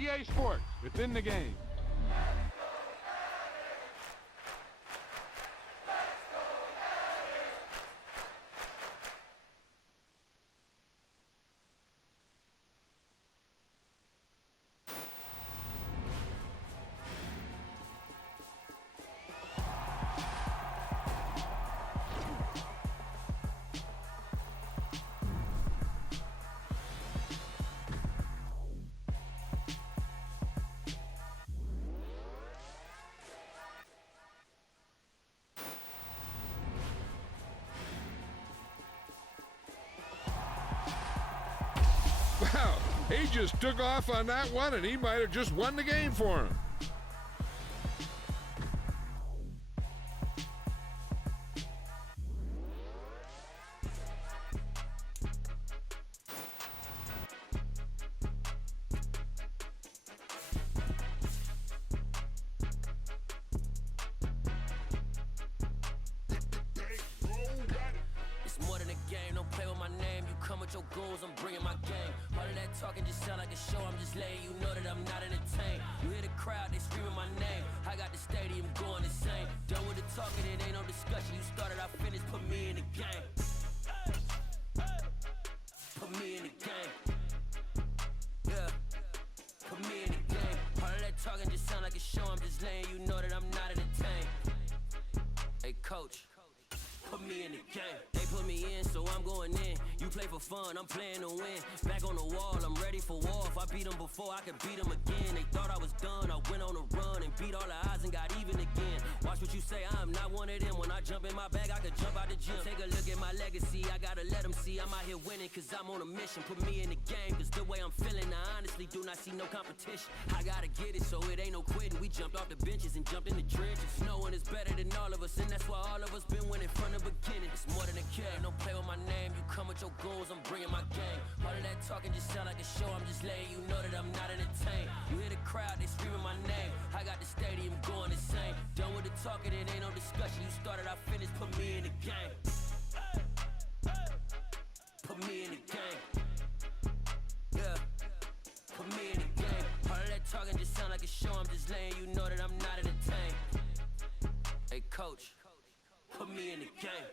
EA Sports, within the game. Wow, he just took off on that one, and he might have just won the game for him. It's more than a game, don't play with my name. You come with your goons, I'm bringing my game. All of that talking just sound like a show, I'm just letting you know that I'm not entertained. You hear the crowd, they screaming my name. I got the stadium going insane. Done with the talking, it ain't no discussion. You started, I finished, put me in the game. Put me in the game. Yeah, put me in the game. All of that talking just sound like a show, I'm just letting you know that I'm not entertained. Hey coach, put me in the game. They put me in, so I'm going in. You play for fun, I'm playing to win. Back on the wall, I'm ready for war. If I beat them before, I could beat them again. They thought I was done, I went on a run and beat all the odds and got even again. Watch what you say, I'm not one of them. When I jump in my bag, I could jump out the gym. Take a look at my legacy, I gotta let them see I'm out here winning, cause I'm on a mission. Put me in the game, cause the way I'm feeling, I honestly do not see no competition. I gotta get it, so it ain't no quitting. We jumped off the benches and jumped in the trenches. No one is better than all of us, and that's why all of us been winning from the beginning. It's more than a game, don't play with my name. You come with your goons, I'm bringing my game. All of that talking just sound like a show, I'm just letting you know that I'm not entertained. You hear the crowd, they screaming my name. I got the stadium going insane. Done with the talking, it ain't no discussion. You started, I finished, put me in the game. Put me in the game. Yeah, put me in the game. All of that talking just sound like a show, I'm just letting you know that I'm not entertained. Hey coach, put me in the game.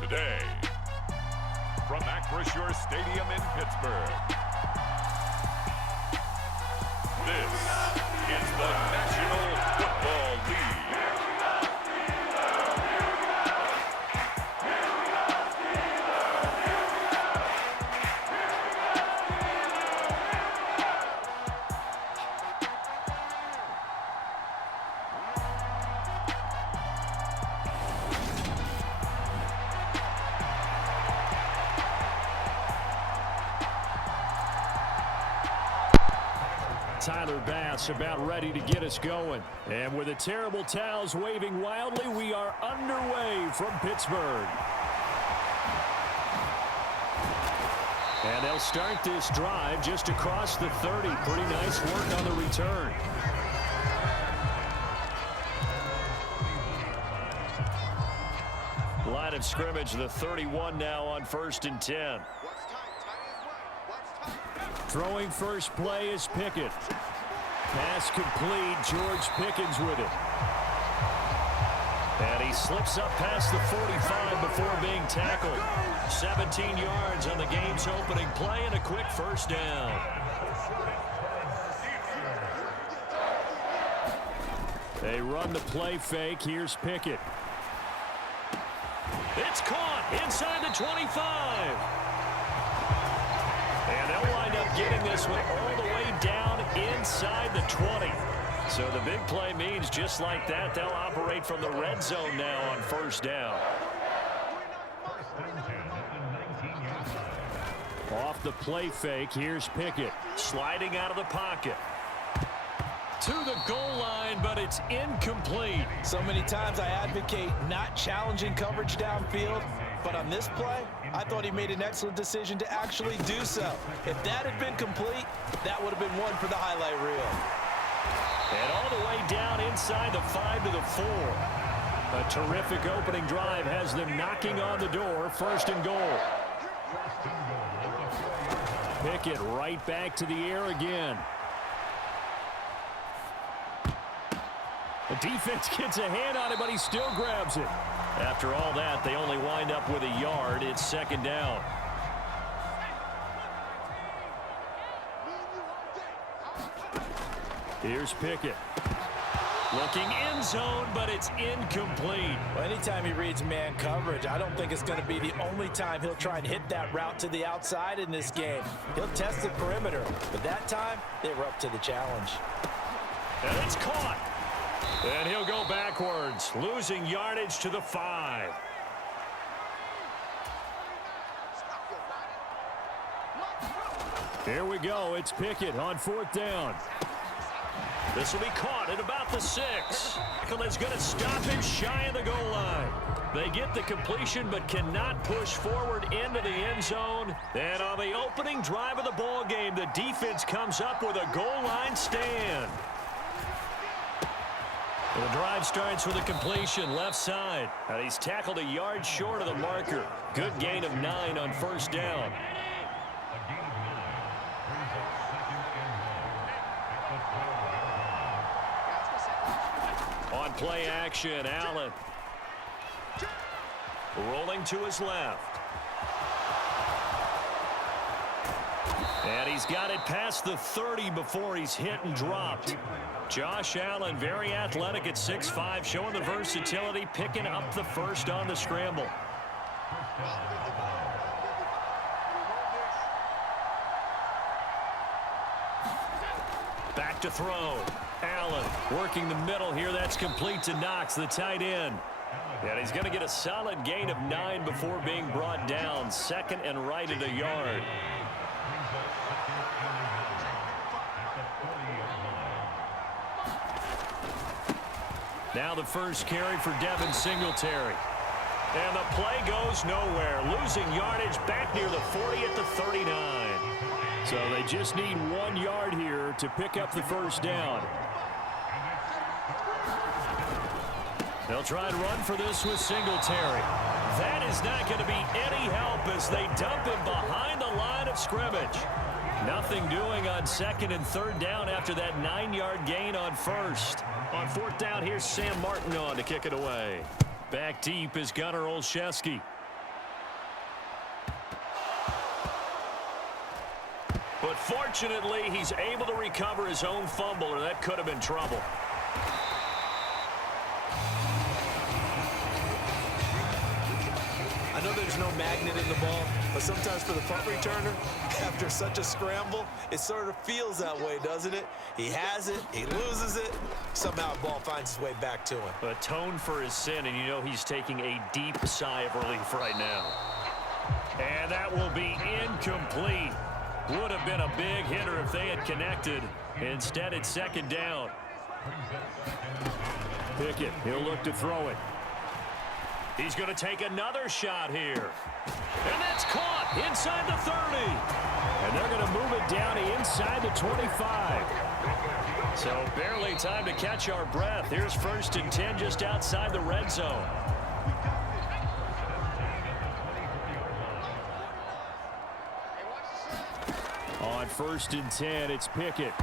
Today, from Acrisure Stadium in Pittsburgh, this is the National Football League. Tyler Bass about ready to get us going. And with the terrible towels waving wildly, we are underway from Pittsburgh. And they'll start this drive just across the 30. Pretty nice work on the return. Line of scrimmage, the 31 now on 1st and 10. Throwing first play is Pickett. Pass complete. George Pickens with it. And he slips up past the 45 before being tackled. 17 yards on the game's opening play and a quick first down. They run the play fake. Here's Pickett. It's caught inside the 25. And they'll wind up getting this one all the way down inside the 20. So the big play means just like that, they'll operate from the red zone now on first down. Off the play fake, here's Pickett. Sliding out of the pocket. To the goal line, but it's incomplete. So many times I advocate not challenging coverage downfield. But on this play, I thought he made an excellent decision to actually do so. If that had been complete, that would have been one for the highlight reel. And all the way down inside the 5 to the 4. A terrific opening drive has them knocking on the door. First and goal. Pickett right back to the air again. The defense gets a hand on it, but he still grabs it. After all that, they only wind up with a yard. It's second down. Here's Pickett. Looking end zone, but it's incomplete. Well, anytime he reads man coverage, I don't think it's going to be the only time he'll try and hit that route to the outside in this game. He'll test the perimeter, but that time, they were up to the challenge. And it's caught. And he'll go backwards, losing yardage to the 5. Here we go. It's Pickett on 4th down. This will be caught at about the 6. Is going to stop him shy of the goal line. They get the completion but cannot push forward into the end zone. And on the opening drive of the ball game, the defense comes up with a goal line stand. The drive starts with a completion left side. And he's tackled a yard short of the marker. Good gain of 9 on 1st down. On play action, Allen. Rolling to his left. And he's got it past the 30 before he's hit and dropped. Josh Allen, very athletic at 6'5", showing the versatility, picking up the first on the scramble. Back to throw. Allen working the middle here. That's complete to Knox, the tight end. And he's going to get a solid gain of 9 before being brought down. Second and right at a yard. Now the first carry for Devin Singletary. And the play goes nowhere. Losing yardage back near the 40 at the 39. So they just need 1 yard here to pick up the first down. They'll try and run for this with Singletary. That is not going to be any help as they dump him behind the line of scrimmage. Nothing doing on 2nd and 3rd down after that 9-yard gain on 1st. On 4th down, here's Sam Martin on to kick it away. Back deep is Gunnar Olszewski. But fortunately, he's able to recover his own fumble, or that could have been trouble. I know there's no magnet in the ball, but sometimes for the punt returner, after such a scramble, it sort of feels that way, doesn't it? He has it, he loses it, somehow the ball finds its way back to him. Atone for his sin, and you know he's taking a deep sigh of relief right now. And that will be incomplete. Would have been a big hitter if they had connected. Instead, it's 2nd down. Pickett, he'll look to throw it. He's going to take another shot here. And that's caught inside the 30. And they're going to move it down to inside the 25. So barely time to catch our breath. Here's 1st and 10 just outside the red zone. On 1st and 10, it's Pickett.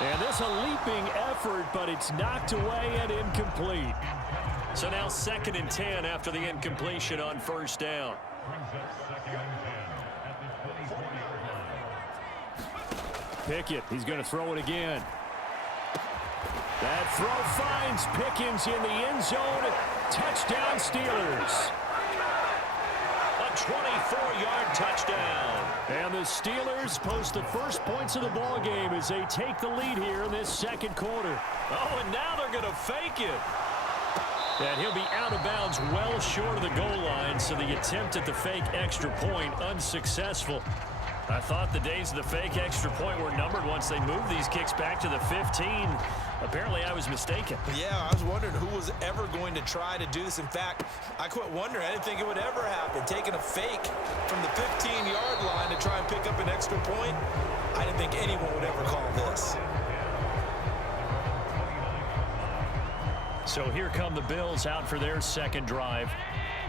And this a leaping effort, but it's knocked away and incomplete. So now 2nd and 10 after the incompletion on 1st down. Pickett, he's going to throw it again. That throw finds Pickens in the end zone. Touchdown Steelers. A 24-yard touchdown. And the Steelers post the first points of the ball game as they take the lead here in this 2nd quarter. Oh, and now they're going to fake it. And he'll be out of bounds well short of the goal line, so the attempt at the fake extra point unsuccessful. I thought the days of the fake extra point were numbered once they moved these kicks back to the 15. Apparently, I was mistaken. Yeah, I was wondering who was ever going to try to do this. In fact, I quit wondering. I didn't think it would ever happen. Taking a fake from the 15-yard line to try and pick up an extra point, I didn't think anyone would ever call this. So here come the Bills out for their second drive.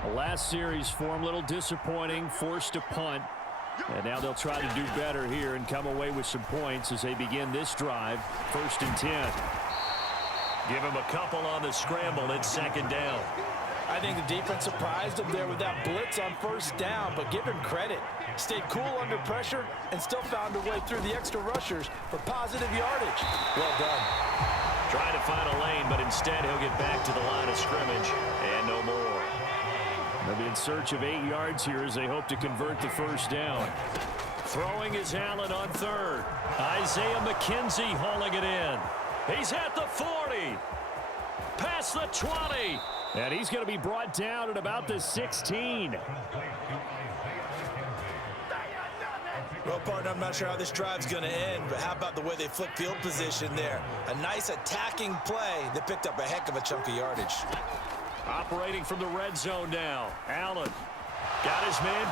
The last series for them, a little disappointing, forced to punt. And now they'll try to do better here and come away with some points as they begin this drive. 1st and 10. Give him a couple on the scramble. It's 2nd down. I think the defense surprised him there with that blitz on 1st down, but give him credit. Stayed cool under pressure and still found a way through the extra rushers for positive yardage. Well done. Trying to find a lane, but instead he'll get back to the line of scrimmage and no more. They'll be in search of 8 yards here as they hope to convert the 1st down. Throwing is Allen on 3rd. Isaiah McKenzie hauling it in. He's at the 40. Past the 20. And he's going to be brought down at about the 16. Well, partner, I'm not sure how this drive's going to end, but how about the way they flip field position there? A nice attacking play that picked up a heck of a chunk of yardage. Operating from the red zone now. Allen got his man.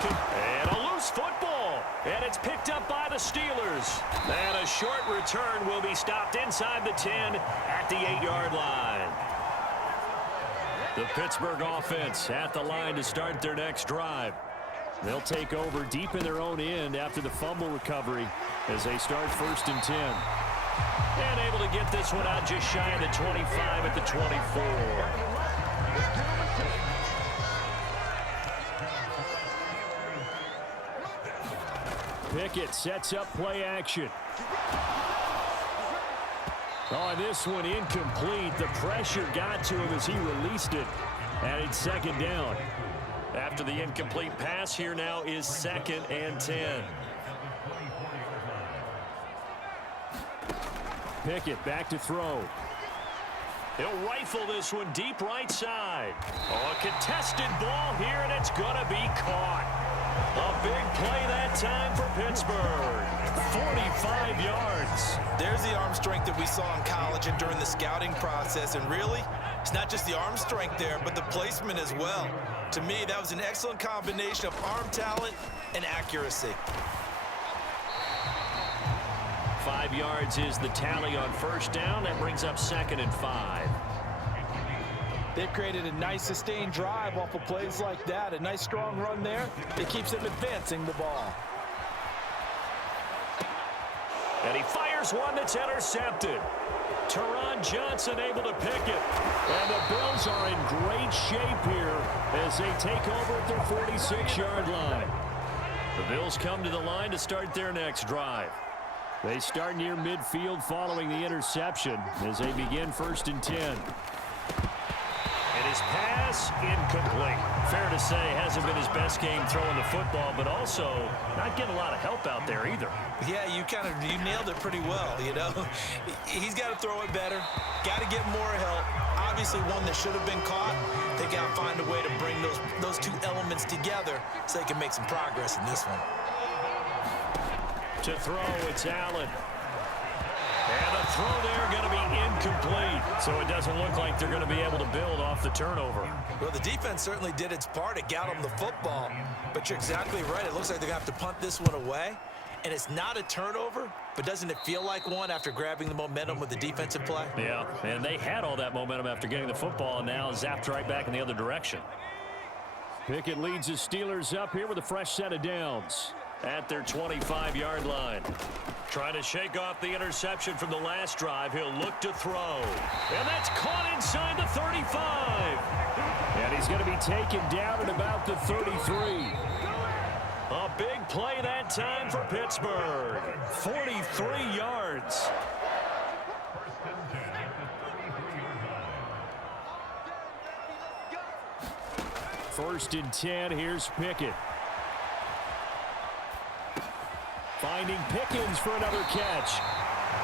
And a loose football. And it's picked up by the Steelers. And a short return will be stopped inside the 10 at the 8-yard line. The Pittsburgh offense at the line to start their next drive. They'll take over deep in their own end after the fumble recovery as they start 1st and 10. And able to get this one out just shy of the 25 at the 24. Pickett sets up play action. Oh, this one incomplete. The pressure got to him as he released it. And it's 2nd down. After the incomplete pass, here now is 2nd and 10. Pickett back to throw. He'll rifle this one deep right side. Oh, a contested ball here, and it's going to be caught. A big play that time for Pittsburgh. 45 yards. There's the arm strength that we saw in college and during the scouting process. And really, it's not just the arm strength there, but the placement as well. To me, that was an excellent combination of arm talent and accuracy. 5 yards is the tally on 1st down. That brings up 2nd and 5. They've created a nice sustained drive off of plays like that. A nice strong run there. It keeps them advancing the ball. And he fires one that's intercepted. Teron Johnson able to pick it. And the Bills are in great shape here as they take over at their 46-yard line. The Bills come to the line to start their next drive. They start near midfield following the interception as they begin 1st and 10. And his pass incomplete. Fair to say, hasn't been his best game throwing the football, but also not getting a lot of help out there either. Yeah, you nailed it pretty well, you know. He's got to throw it better. Got to get more help. Obviously one that should have been caught. They got to find a way to bring those two elements together so they can make some progress in this one. To throw, it's Allen. And the throw there going to be incomplete. So it doesn't look like they're going to be able to build off the turnover. Well, the defense certainly did its part. It got them the football. But you're exactly right. It looks like they're going to have to punt this one away. And it's not a turnover, but doesn't it feel like one after grabbing the momentum with the defensive play? Yeah, and they had all that momentum after getting the football, and now zapped right back in the other direction. Pickett leads the Steelers up here with a fresh set of downs at their 25-yard line. Trying to shake off the interception from the last drive. He'll look to throw. And that's caught inside the 35. And he's going to be taken down at about the 33. A big play that time for Pittsburgh. 43 yards. First and 10. Here's Pickett. Finding Pickens for another catch.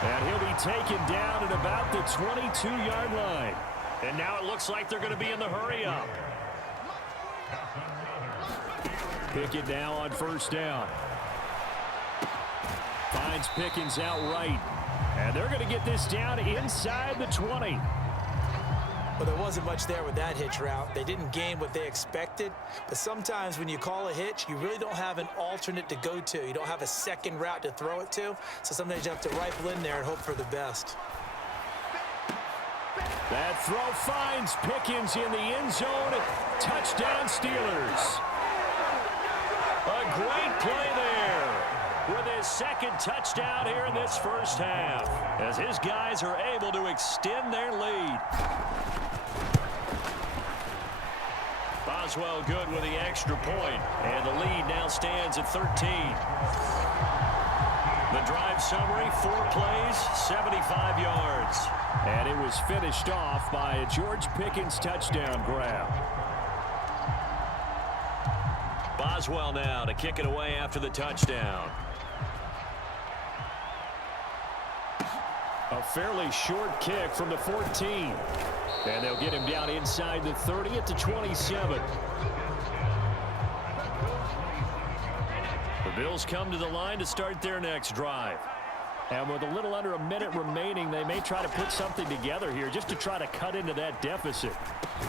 And he'll be taken down at about the 22-yard line. And now it looks like they're going to be in the hurry-up. Pickett now on 1st down. Finds Pickens outright. And they're going to get this down inside the 20. Well, there wasn't much there with that hitch route. They didn't gain what they expected. But sometimes when you call a hitch, you really don't have an alternate to go to. You don't have a second route to throw it to. So sometimes you have to rifle in there and hope for the best. That throw finds Pickens in the end zone. Touchdown, Steelers. A great play there with his second touchdown here in this first half, as his guys are able to extend their lead. Boswell good with the extra point, and the lead now stands at 13. The drive summary, 4 plays, 75 yards. And it was finished off by a George Pickens touchdown grab. Boswell now to kick it away after the touchdown. A fairly short kick from the 14. And they'll get him down inside the 30 at the 27. The Bills come to the line to start their next drive. And with a little under a minute remaining, they may try to put something together here just to try to cut into that deficit.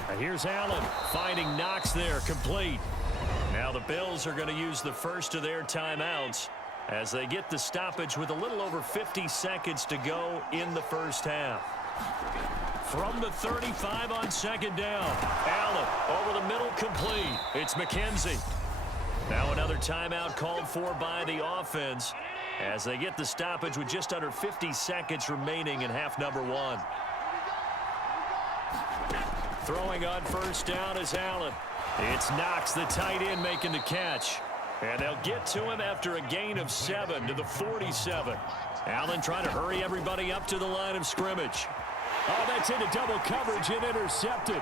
And here's Allen finding Knox there, complete. Now the Bills are going to use the first of their timeouts as they get the stoppage with a little over 50 seconds to go in the first half. From the 35 on second down, Allen over the middle, complete. It's McKenzie. Now another timeout called for by the offense as they get the stoppage with just under 50 seconds remaining in half number 1. Throwing on first down is Allen. It's Knox, the tight end, making the catch. And they'll get to him after a gain of 7 to the 47. Allen trying to hurry everybody up to the line of scrimmage. Oh, that's into double coverage and intercepted.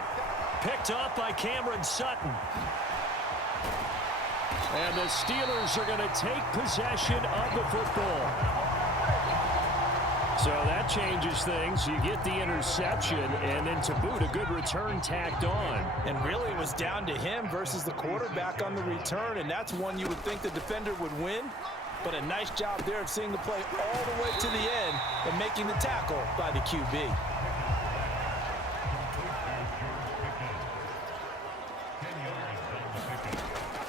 Picked up by Cameron Sutton. And the Steelers are going to take possession of the football. So that changes things. You get the interception, and then to boot, a good return tacked on. And really, it was down to him versus the quarterback on the return, and that's one you would think the defender would win. But a nice job there of seeing the play all the way to the end and making the tackle by the QB.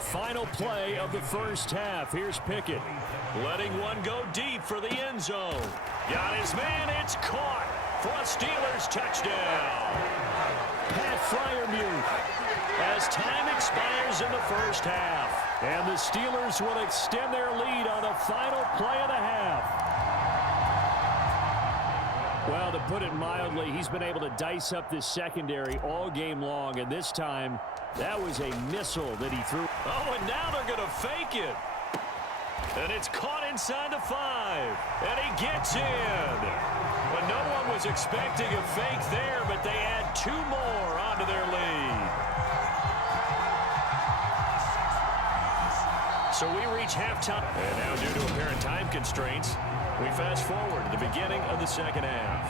Final play of the first half. Here's Pickett. Letting one go deep for the end zone. Got his man. It's caught for a Steelers touchdown. Pat Freiermuth as time expires in the first half. And the Steelers will extend their lead on the final play of the half. Well, to put it mildly, he's been able to dice up this secondary all game long, and this time that was a missile that he threw. Oh, and now they're going to fake it. And it's caught inside the 5. And he gets in. But no one was expecting a fake there, but they add 2 more onto their lead. So we reach halftime. And now, due to apparent time constraints, we fast forward to the beginning of the second half.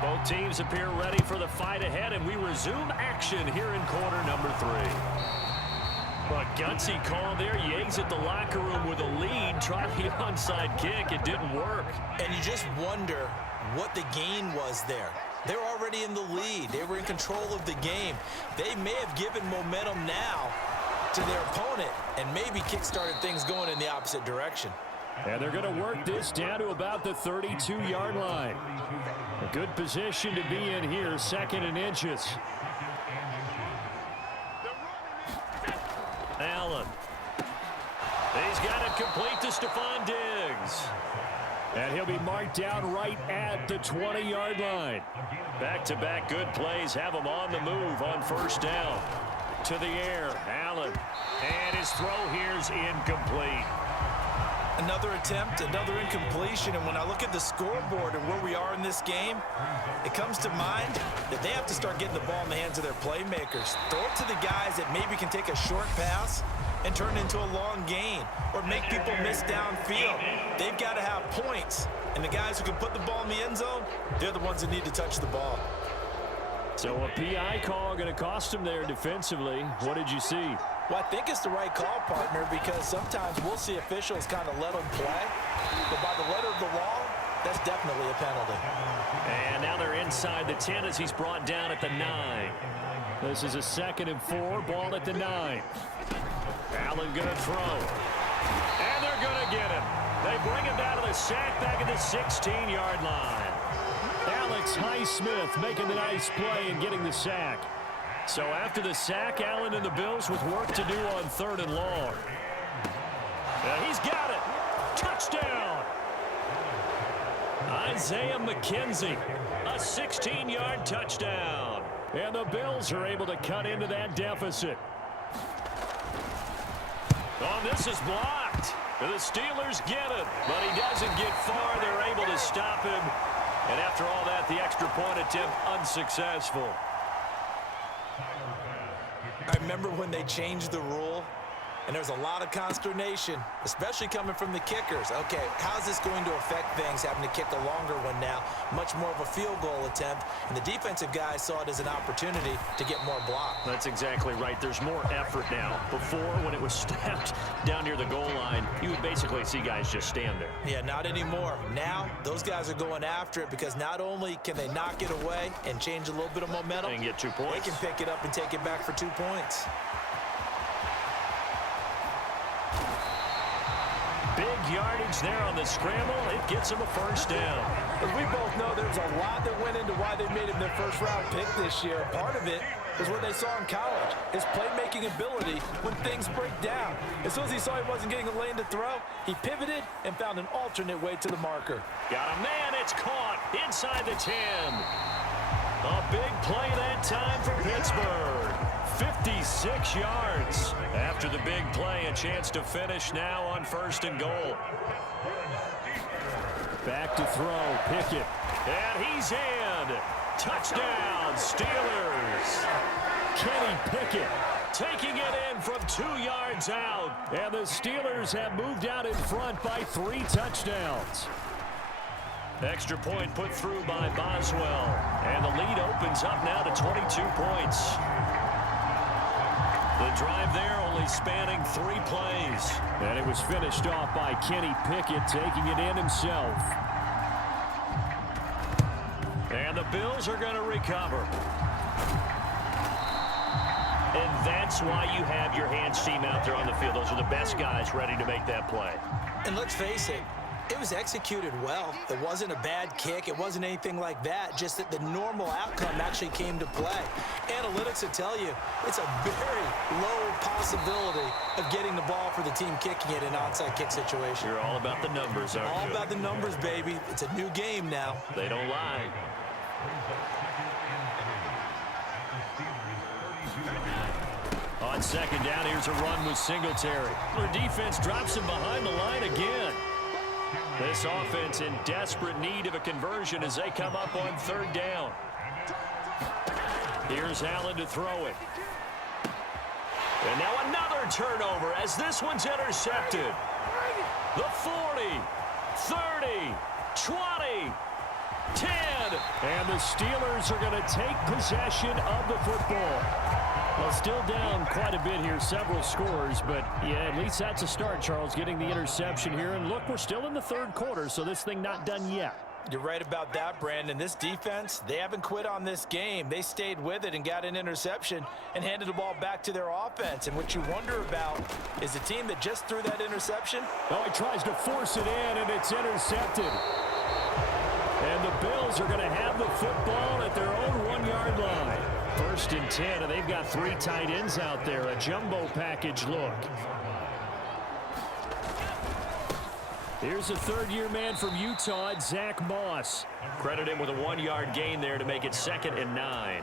Both teams appear ready for the fight ahead, and we resume action here in quarter number 3. But gutsy call there. You exit the locker room with a lead, trying the onside kick. It didn't work. And you just wonder what the gain was there. They're already in the lead. They were in control of the game. They may have given momentum now to their opponent and maybe kick-started things going in the opposite direction. And they're going to work this down to about the 32-yard line. A good position to be in here, 2nd and inches. Allen. He's got it complete to Stephon Diggs. And he'll be marked down right at the 20-yard line. Back-to-back good plays have him on the move on first down. To the air, Allen. And his throw here's incomplete. Another attempt, another incompletion, and when I look at the scoreboard and where we are in this game, it comes to mind that they have to start getting the ball in the hands of their playmakers. Throw it to the guys that maybe can take a short pass and turn it into a long gain or make people miss downfield. They've got to have points, and the guys who can put the ball in the end zone, they're the ones that need to touch the ball. So a PI call going to cost them there defensively. What did you see? Well, I think it's the right call, partner, because sometimes we'll see officials kind of let them play. But by the letter of the law, that's definitely a penalty. And now they're inside the 10 as he's brought down at the 9. This is a 2nd and 4, ball at the 9. Allen going to throw. And they're going to get him. They bring him down to the sack back at the 16-yard line. Alex Highsmith making the nice play and getting the sack. So after the sack, Allen and the Bills with work to do on 3rd and long. He's got it. Touchdown. Isaiah McKenzie, a 16-yard touchdown. And the Bills are able to cut into that deficit. Oh, this is blocked. The Steelers get it, but he doesn't get far. They're able to stop him. And after all that, the extra point attempt unsuccessful. I remember when they changed the rule, and there was a lot of consternation, especially coming from the kickers. Okay, how's this going to affect things, having to kick a longer one now, much more of a field goal attempt, and the defensive guys saw it as an opportunity to get more block. That's exactly right. There's more effort now. Before, when it was snapped down near the goal line, you would basically see guys just stand there. Yeah, not anymore. Now, those guys are going after it because not only can they knock it away and change a little bit of momentum, and get 2 points. They can pick it up and take it back for 2 points. Big yardage there on the scramble. It gets him a first down. As we both know, there's a lot that went into why they made him their first-round pick this year. Part of it was what they saw in college, his playmaking ability when things break down. As soon as he saw he wasn't getting a lane to throw, he pivoted and found an alternate way to the marker. Got a man. It's caught inside the 10. A big play that time for Pittsburgh. 56 yards. After the big play, a chance to finish now on 1st and goal. Back to throw, Pickett. And he's in. Touchdown, Steelers. Kenny Pickett taking it in from 2 yards out. And the Steelers have moved out in front by 3 touchdowns. Extra point put through by Boswell. And the lead opens up now to 22 points. The drive there only spanning 3 plays. And it was finished off by Kenny Pickett taking it in himself. And the Bills are going to recover. And that's why you have your hands team out there on the field. Those are the best guys ready to make that play. And let's face it, it was executed well. It wasn't a bad kick. It wasn't anything like that. Just that the normal outcome actually came to play. Analytics will tell you it's a very low possibility of getting the ball for the team kicking it in an onside kick situation. You're all about the numbers, aren't you? All about the numbers, baby. It's a new game now. They don't lie. On 2nd down, here's a run with Singletary. Their defense drops him behind the line again. This offense in desperate need of a conversion as they come up on 3rd down. Here's Allen to throw it. And now another turnover as this one's intercepted. The 40, 30, 20, 10. And the Steelers are going to take possession of the football. Well, still down quite a bit here, several scores, but yeah, at least that's a start, Charles, getting the interception here. And look, we're still in the 3rd quarter, so this thing not done yet. You're right about that, Brandon. This defense, they haven't quit on this game. They stayed with it and got an interception and handed the ball back to their offense. And what you wonder about is the team that just threw that interception. Oh, he tries to force it in, and it's intercepted. And the Bills are going to have the football at their own 1-yard line. 1st and 10, and they've got 3 tight ends out there. A jumbo package look. Here's a 3rd-year man from Utah, Zach Moss. Credit him with a 1-yard gain there to make it 2nd and 9.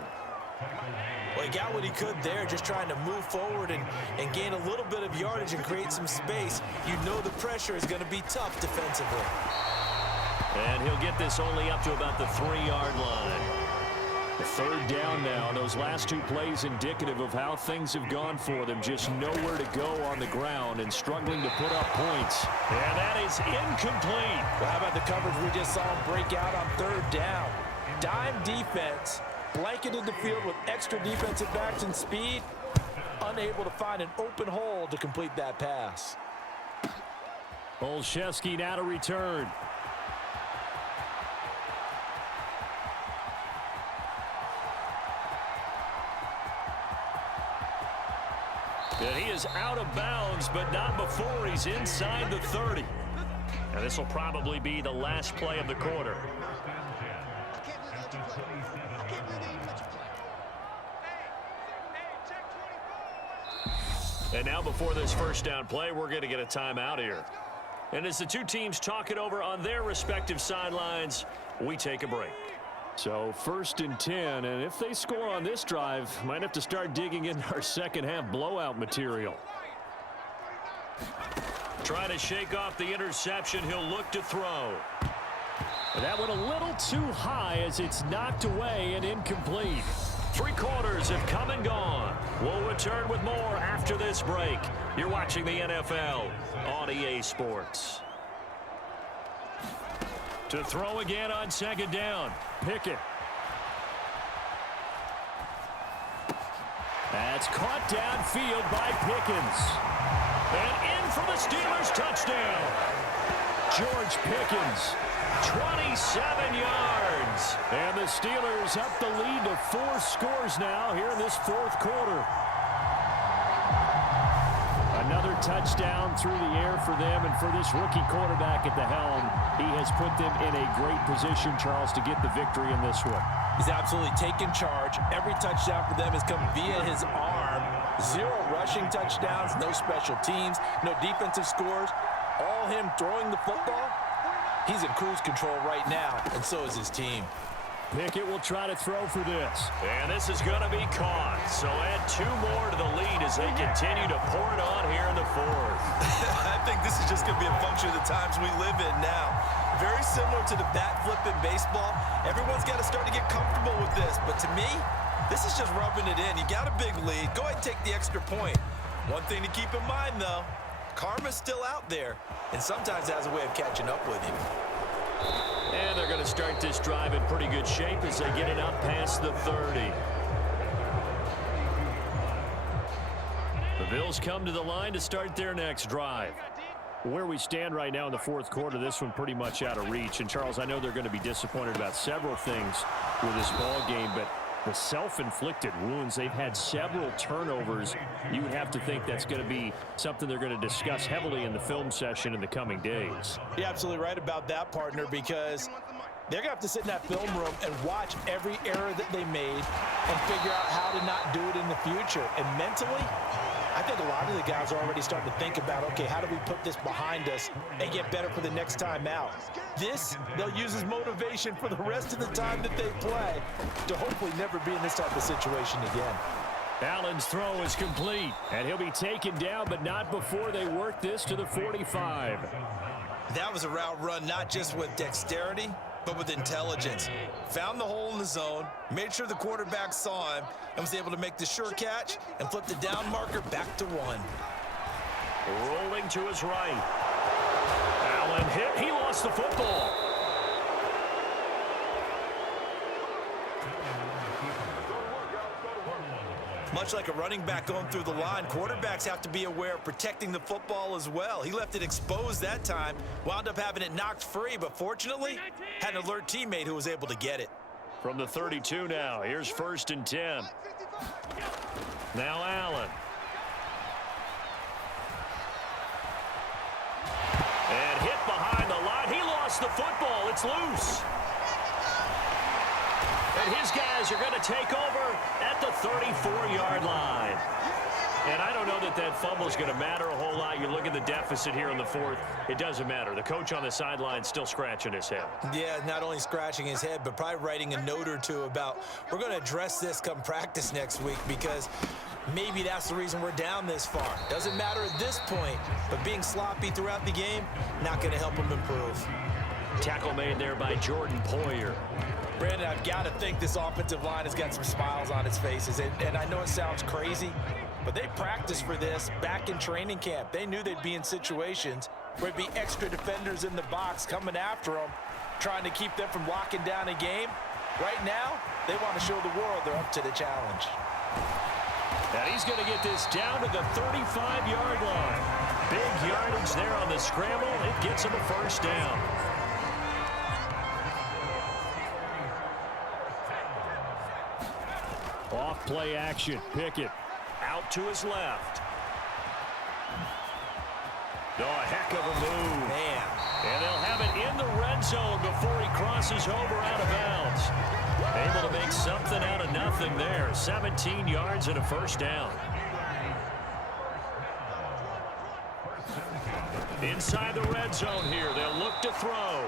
Well, he got what he could there, just trying to move forward and gain a little bit of yardage and create some space. You know the pressure is going to be tough defensively. And he'll get this only up to about the 3-yard line. The 3rd down now. Those last 2 plays indicative of how things have gone for them. Just nowhere to go on the ground and struggling to put up points. And that is incomplete. Well, how about the coverage we just saw him break out on 3rd down? Dime defense, blanketed the field with extra defensive backs and speed, unable to find an open hole to complete that pass. Olszewski now to return. And he is out of bounds, but not before he's inside the 30. And this will probably be the last play of the quarter. And now before this first down play, we're going to get a timeout here. And as the two teams talk it over on their respective sidelines, we take a break. So 1st and 10, and if they score on this drive, might have to start digging in our second half blowout material. Trying to shake off the interception, he'll look to throw. That went a little too high as it's knocked away and incomplete. 3 quarters have come and gone. We'll return with more after this break. You're watching the NFL on EA Sports. To throw again on 2nd down. Pickett. That's caught downfield by Pickens. And in for the Steelers touchdown. George Pickens, 27 yards. And the Steelers up the lead to 4 scores now here in this 4th quarter. Another touchdown through the air for them, and for this rookie quarterback at the helm, he has put them in a great position, Charles, to get the victory in this one. He's absolutely taken charge. Every touchdown for them has come via his arm. 0 rushing touchdowns, no special teams, no defensive scores. All him throwing the football. He's in cruise control right now, and so is his team. Pickett will try to throw for this. And this is going to be caught. So add 2 more to the lead as they continue to pour it on here in the 4th. I think this is just going to be a function of the times we live in now. Very similar to the bat flip in baseball. Everyone's got to start to get comfortable with this. But to me, this is just rubbing it in. You got a big lead. Go ahead and take the extra point. One thing to keep in mind, though, karma's still out there, and sometimes has a way of catching up with you. And they're going to start this drive in pretty good shape as they get it up past the 30. The Bills come to the line to start their next drive. Where we stand right now in the 4th quarter, this one pretty much out of reach. And, Charles, I know they're going to be disappointed about several things with this ball game, but the self-inflicted wounds, they've had several turnovers. You would have to think that's going to be something they're going to discuss heavily in the film session in the coming days. You're absolutely right about that, partner, because they're going to have to sit in that film room and watch every error that they made and figure out how to not do it in the future. And mentally, I think a lot of the guys are already starting to think about, okay, how do we put this behind us and get better for the next time out? This, they'll use as motivation for the rest of the time that they play to hopefully never be in this type of situation again. Allen's throw is complete, and he'll be taken down, but not before they work this to the 45. That was a route run not just with dexterity, but with intelligence. Found the hole in the zone, made sure the quarterback saw him, and was able to make the sure catch and flip the down marker back to 1. Rolling to his right. Allen hit. He lost the football. Much like a running back going through the line, quarterbacks have to be aware of protecting the football as well. He left it exposed that time, wound up having it knocked free, but fortunately, had an alert teammate who was able to get it. From the 32 now, here's 1st and 10. Now Allen. And hit behind the line. He lost the football. It's loose. And his guys are going to take over at the 34-yard line. And I don't know that that fumble is going to matter a whole lot. You look at the deficit here in the 4th. It doesn't matter. The coach on the sideline still scratching his head. Yeah, not only scratching his head, but probably writing a note or two about, we're going to address this come practice next week, because maybe that's the reason we're down this far. Doesn't matter at this point, but being sloppy throughout the game, not going to help him improve. Tackle made there by Jordan Poyer. Brandon, I've got to think this offensive line has got some smiles on its faces. And I know it sounds crazy, but they practiced for this back in training camp. They knew they'd be in situations where it'd be extra defenders in the box coming after them, trying to keep them from locking down a game. Right now, they want to show the world they're up to the challenge. And he's going to get this down to the 35-yard line. Big yardage there on the scramble. It gets him a first down. Off play action. Pickett out to his left. Oh, a heck of a move. Man. And they'll have it in the red zone before he crosses over out of bounds. Able to make something out of nothing there. 17 yards and a first down. Inside the red zone here. They'll look to throw.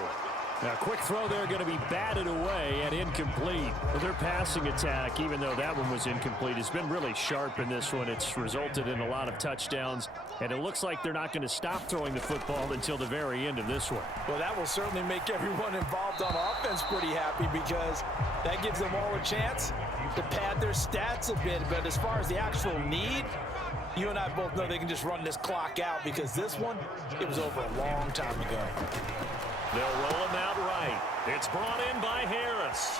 Now, quick throw there going to be batted away and incomplete. Well, their passing attack, even though that one was incomplete, has been really sharp in this one. It's resulted in a lot of touchdowns, and it looks like they're not going to stop throwing the football until the very end of this one. Well, that will certainly make everyone involved on offense pretty happy because that gives them all a chance to pad their stats a bit. But as far as the actual need, you and I both know they can just run this clock out because this one, it was over a long time ago. They'll roll him out right. It's brought in by Harris.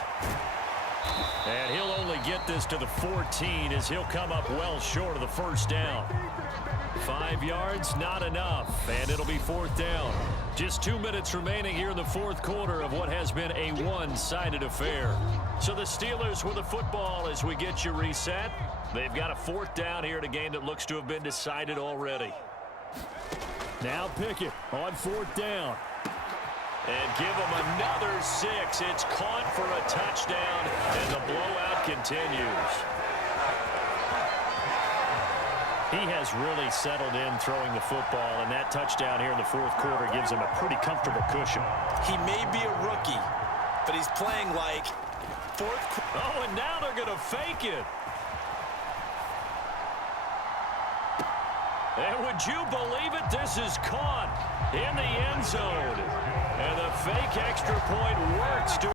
And he'll only get this to the 14 as he'll come up well short of the first down. 5 yards, not enough, and it'll be fourth down. Just 2 minutes remaining here in the fourth quarter of what has been a one-sided affair. So the Steelers with the football as we get you reset. They've got a fourth down here in a game that looks to have been decided already. Now Pickett on fourth down. And give him another 6. It's caught for a touchdown, and the blowout continues. He has really settled in throwing the football, and that touchdown here in the fourth quarter gives him a pretty comfortable cushion. He may be a rookie, but he's playing like fourth quarter. Oh, and now they're going to fake it. And would you believe it? This is caught in the end zone. And the fake extra point works to